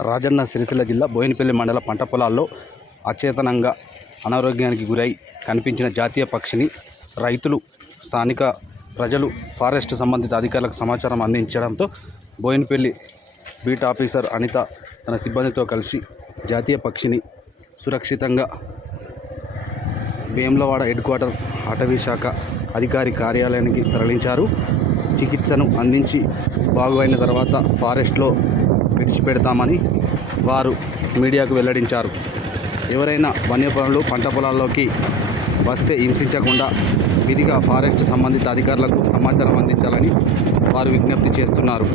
రాజన్న సిరిసిల్ల జిల్లా బోయినపల్లి మండల పంట పొలాల్లో అచేతనంగా అనారోగ్యానికి గురై కనిపించిన జాతీయ పక్షిని రైతులు స్థానిక ప్రజలు ఫారెస్ట్ సంబంధిత అధికారులకు సమాచారం అందించడంతో బోయినపల్లి బీట్ ఆఫీసర్ అనిత తన సిబ్బందితో కలిసి జాతీయ పక్షిని సురక్షితంగా వేములవాడ హెడ్ క్వార్టర్ అటవీ శాఖ అధికారి కార్యాలయానికి తరలించారు. చికిత్సను అందించి బాగు అయిన తర్వాత ఫారెస్ట్లో విడిచిపెడతామని వారు మీడియాకు వెల్లడించారు. ఎవరైనా వన్యప్రాణులు పంట పొలాల్లోకి వస్తే హింసించకుండా విధిగా ఫారెస్ట్ సంబంధిత అధికారులకు సమాచారం అందించాలని వారు విజ్ఞప్తి చేస్తున్నారు.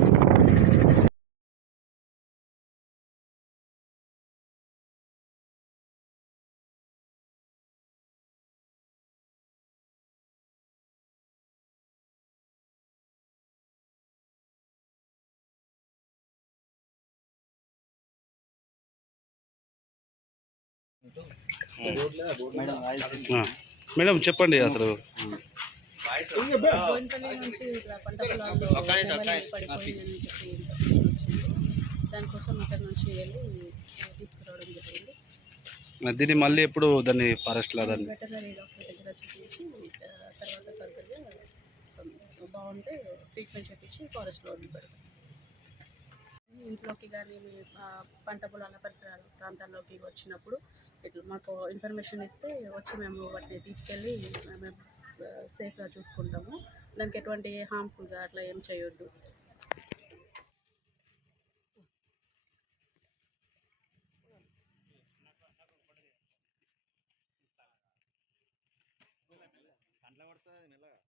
మేడం చెప్పండి అసలు. దానికోసం ఇక్కడ నుంచి వెళ్ళి తీసుకురావడం జరిగింది దీన్ని మళ్ళీ ఎప్పుడు దాన్ని ఫారెస్ట్లో దాన్ని? వెటనరీ డాక్టర్ దగ్గర చూపించి తర్వాత ఫర్దర్గా బాగుంటే ట్రీట్మెంట్ చేపించి ఫారెస్ట్లో వదిలిపెడతాం ఇంట్లోకి కానీ పంట పొలాల పరిసరాల ప్రాంతాల్లోకి వచ్చినప్పుడు ఇట్లా మాకు ఇన్ఫర్మేషన్ ఇస్తే వచ్చి మేము వాటిని తీసుకెళ్ళి మేము uh, సేఫ్గా చూసుకుంటాము. దానికి ఎటువంటి హార్మ్ఫుల్గా అట్లా ఏం చేయొద్దు. పడుతుంది